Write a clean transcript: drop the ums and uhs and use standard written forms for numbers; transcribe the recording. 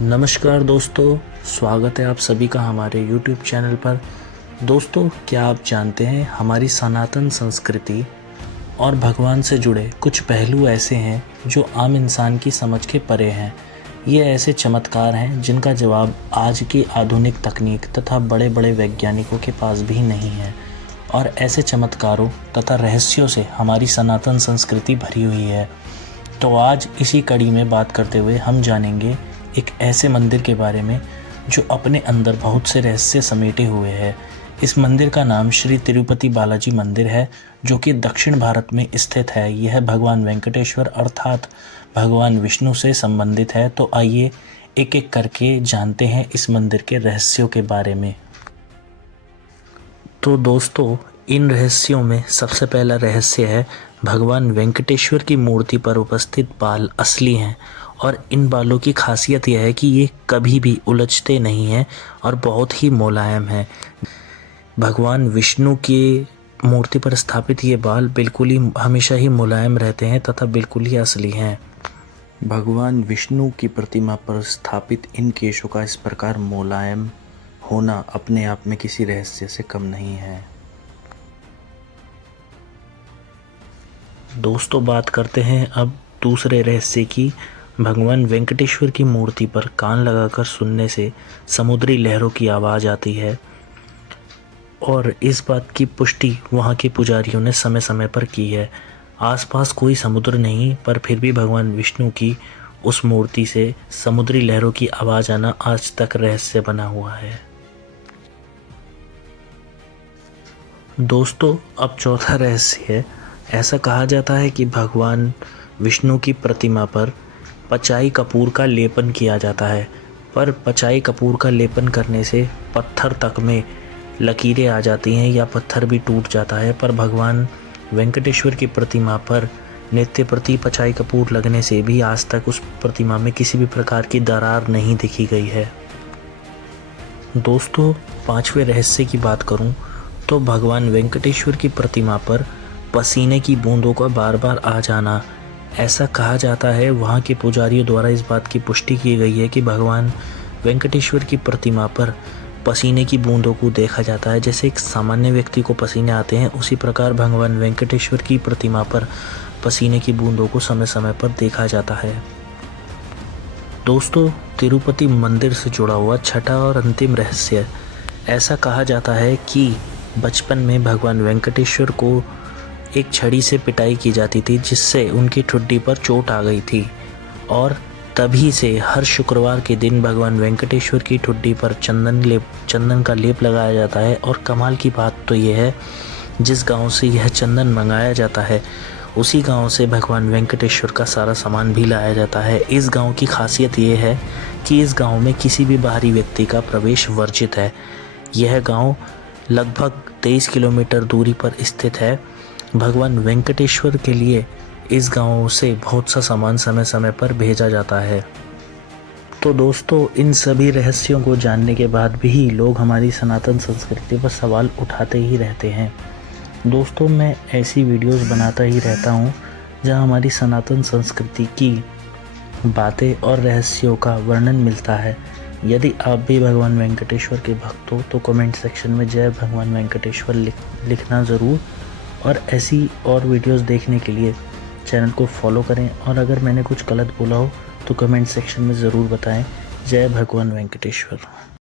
नमस्कार दोस्तों, स्वागत है आप सभी का हमारे YouTube चैनल पर। दोस्तों, क्या आप जानते हैं हमारी सनातन संस्कृति और भगवान से जुड़े कुछ पहलू ऐसे हैं जो आम इंसान की समझ के परे हैं। ये ऐसे चमत्कार हैं जिनका जवाब आज की आधुनिक तकनीक तथा बड़े बड़े वैज्ञानिकों के पास भी नहीं है। और ऐसे चमत्कारों तथा रहस्यों से हमारी सनातन संस्कृति भरी हुई है। तो आज इसी कड़ी में बात करते हुए हम जानेंगे एक ऐसे मंदिर के बारे में जो अपने अंदर बहुत से रहस्य समेटे हुए है। इस मंदिर का नाम श्री तिरुपति बालाजी मंदिर है, जो कि दक्षिण भारत में स्थित है। यह भगवान वेंकटेश्वर अर्थात भगवान विष्णु से संबंधित है। तो आइए एक एक करके जानते हैं इस मंदिर के रहस्यों के बारे में। तो दोस्तों, इन रहस्यों में सबसे पहला रहस्य है भगवान वेंकटेश्वर की मूर्ति पर उपस्थित बाल असली हैं और इन बालों की खासियत यह है कि ये कभी भी उलझते नहीं हैं और बहुत ही मुलायम हैं। भगवान विष्णु की मूर्ति पर स्थापित ये बाल बिल्कुल ही हमेशा ही मुलायम रहते हैं तथा बिल्कुल ही असली हैं। भगवान विष्णु की प्रतिमा पर स्थापित इन केशों का इस प्रकार मुलायम होना अपने आप में किसी रहस्य से कम नहीं है। दोस्तों, बात करते हैं अब दूसरे रहस्य की। भगवान वेंकटेश्वर की मूर्ति पर कान लगाकर सुनने से समुद्री लहरों की आवाज़ आती है और इस बात की पुष्टि वहाँ के पुजारियों ने समय समय पर की है। आसपास कोई समुद्र नहीं, पर फिर भी भगवान विष्णु की उस मूर्ति से समुद्री लहरों की आवाज़ आना आज तक रहस्य बना हुआ है। दोस्तों, अब चौथा रहस्य है। ऐसा कहा जाता है कि भगवान विष्णु की प्रतिमा पर पचाई कपूर का लेपन किया जाता है, पर पचाई कपूर का लेपन करने से पत्थर तक में लकीरें आ जाती हैं या पत्थर भी टूट जाता है। पर भगवान वेंकटेश्वर की प्रतिमा पर नित्य प्रति पचाई कपूर लगने से भी आज तक उस प्रतिमा में किसी भी प्रकार की दरार नहीं दिखी गई है। दोस्तों, पांचवें रहस्य की बात करूं तो भगवान वेंकटेश्वर की प्रतिमा पर पसीने की बूंदों का बार बार आ जाना। ऐसा कहा जाता है, वहाँ के पुजारियों द्वारा इस बात की पुष्टि की गई है कि भगवान वेंकटेश्वर की प्रतिमा पर पसीने की बूंदों को देखा जाता है। जैसे एक सामान्य व्यक्ति को पसीने आते हैं, उसी प्रकार भगवान वेंकटेश्वर की प्रतिमा पर पसीने की बूंदों को समय समय पर देखा जाता है। दोस्तों, तिरुपति मंदिर से जुड़ा हुआ छठा और अंतिम रहस्य। ऐसा कहा जाता है कि बचपन में भगवान वेंकटेश्वर को एक छड़ी से पिटाई की जाती थी, जिससे उनकी ठुड्डी पर चोट आ गई थी और तभी से हर शुक्रवार के दिन भगवान वेंकटेश्वर की ठुड्डी पर चंदन का लेप लगाया जाता है। और कमाल की बात तो ये है, जिस गांव से यह चंदन मंगाया जाता है उसी गांव से भगवान वेंकटेश्वर का सारा सामान भी लाया जाता है। इस गांव की खासियत ये है कि इस गांव में किसी भी बाहरी व्यक्ति का प्रवेश वर्जित है। यह गांव लगभग 23 किलोमीटर दूरी पर स्थित है। भगवान वेंकटेश्वर के लिए इस गांव से बहुत सा सामान समय समय पर भेजा जाता है। तो दोस्तों, इन सभी रहस्यों को जानने के बाद भी लोग हमारी सनातन संस्कृति पर सवाल उठाते ही रहते हैं। दोस्तों, मैं ऐसी वीडियोस बनाता ही रहता हूं जहां हमारी सनातन संस्कृति की बातें और रहस्यों का वर्णन मिलता है। यदि आप भी भगवान वेंकटेश्वर के भक्त हो तो कमेंट सेक्शन में जय भगवान वेंकटेश्वर लिखना ज़रूर। और ऐसी और वीडियोस देखने के लिए चैनल को फॉलो करें। और अगर मैंने कुछ गलत बोला हो तो कमेंट सेक्शन में ज़रूर बताएं। जय भगवान वेंकटेश्वर।